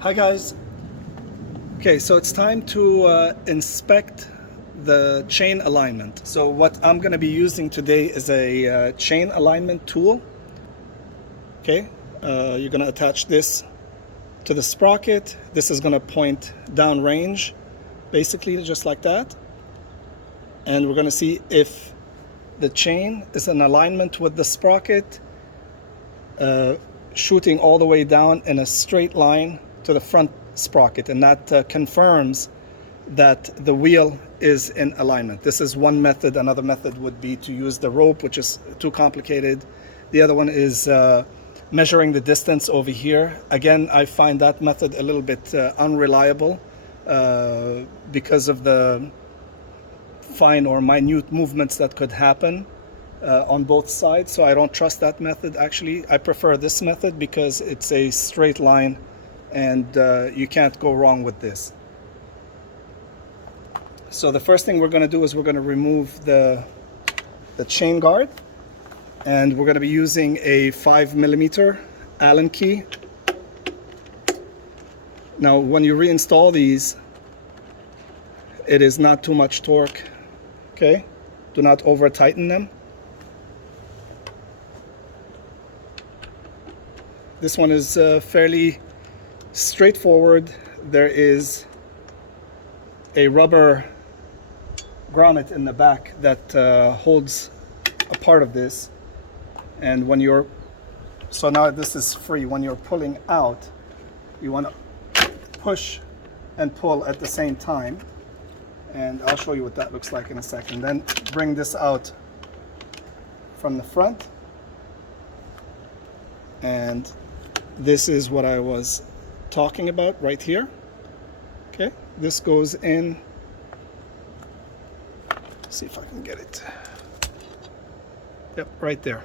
Hi guys. Okay, so it's time to inspect the chain alignment. So what I'm going to be using today is a chain alignment tool. Okay, you're going to attach this to the sprocket. This is going to point downrange, basically just like that. And we're going to see if the chain is in alignment with the sprocket, shooting all the way down in a straight line to the front sprocket, and that confirms that the wheel is in alignment. This is one method. Another method would be to use the rope, which is too complicated. The other one is measuring the distance over here. Again, I find that method a little bit unreliable because of the fine or minute movements that could happen on both sides. So I don't trust that method. Actually, I prefer this method because it's a straight line and you can't go wrong with this. So the first thing we're going to do is we're going to remove the chain guard, and we're going to be using a 5mm Allen key. Now when you reinstall these, it is not too much torque. Okay, do not over tighten them. This one is fairly straightforward. There is a rubber grommet in the back that holds a part of this, and when you're, so now this is free. When you're pulling out, you want to push and pull at the same time, and I'll show you what that looks like in a second. Then bring this out from the front, and this is what I was talking about right here. Okay, this goes in. See if I can get it. Yep, right there.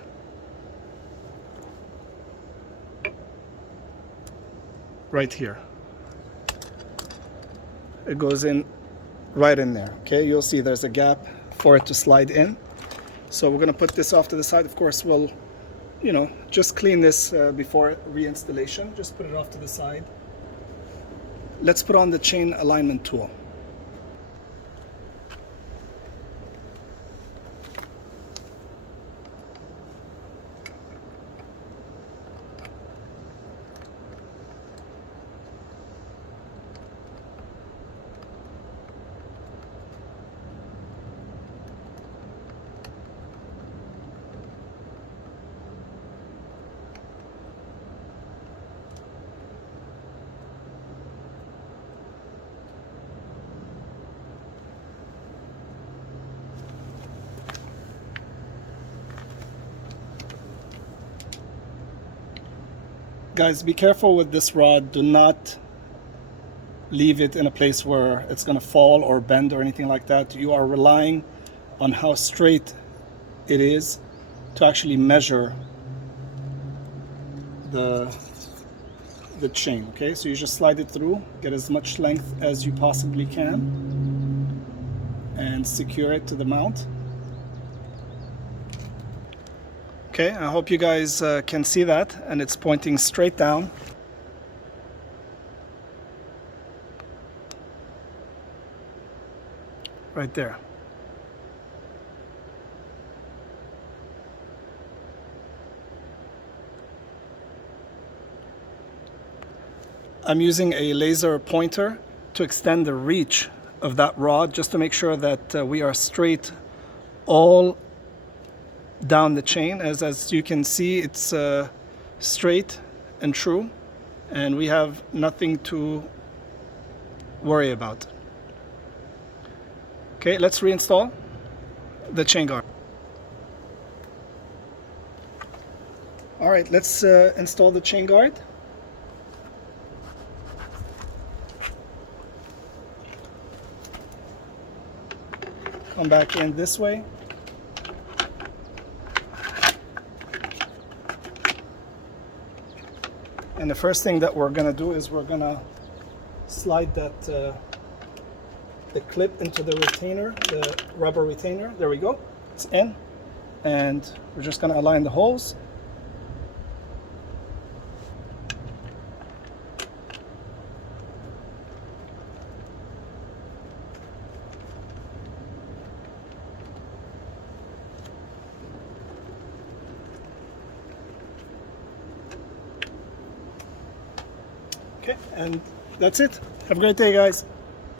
Right here. It goes in right in there. Okay, you'll see there's a gap for it to slide in. So we're going to put this off to the side. Of course, we'll, just clean this before reinstallation. Just put it off to the side. Let's put on the chain alignment tool. Guys, be careful with this rod. Do not leave it in a place where it's going to fall or bend or anything like that. You are relying on how straight it is to actually measure the chain. Okay, so you just slide it through, get as much length as you possibly can, and secure it to the mount. Okay, I hope you guys can see that, and it's pointing straight down. Right there. I'm using a laser pointer to extend the reach of that rod, just to make sure that we are straight all down the chain. As you can see, it's straight and true, and we have nothing to worry about. Okay, let's reinstall the chain guard. All right, let's install the chain guard. Come back in this way. And the first thing that we're going to do is we're going to slide that the clip into the retainer, the rubber retainer. There we go. It's in. And we're just going to align the holes. Okay, and that's it. Have a great day, guys.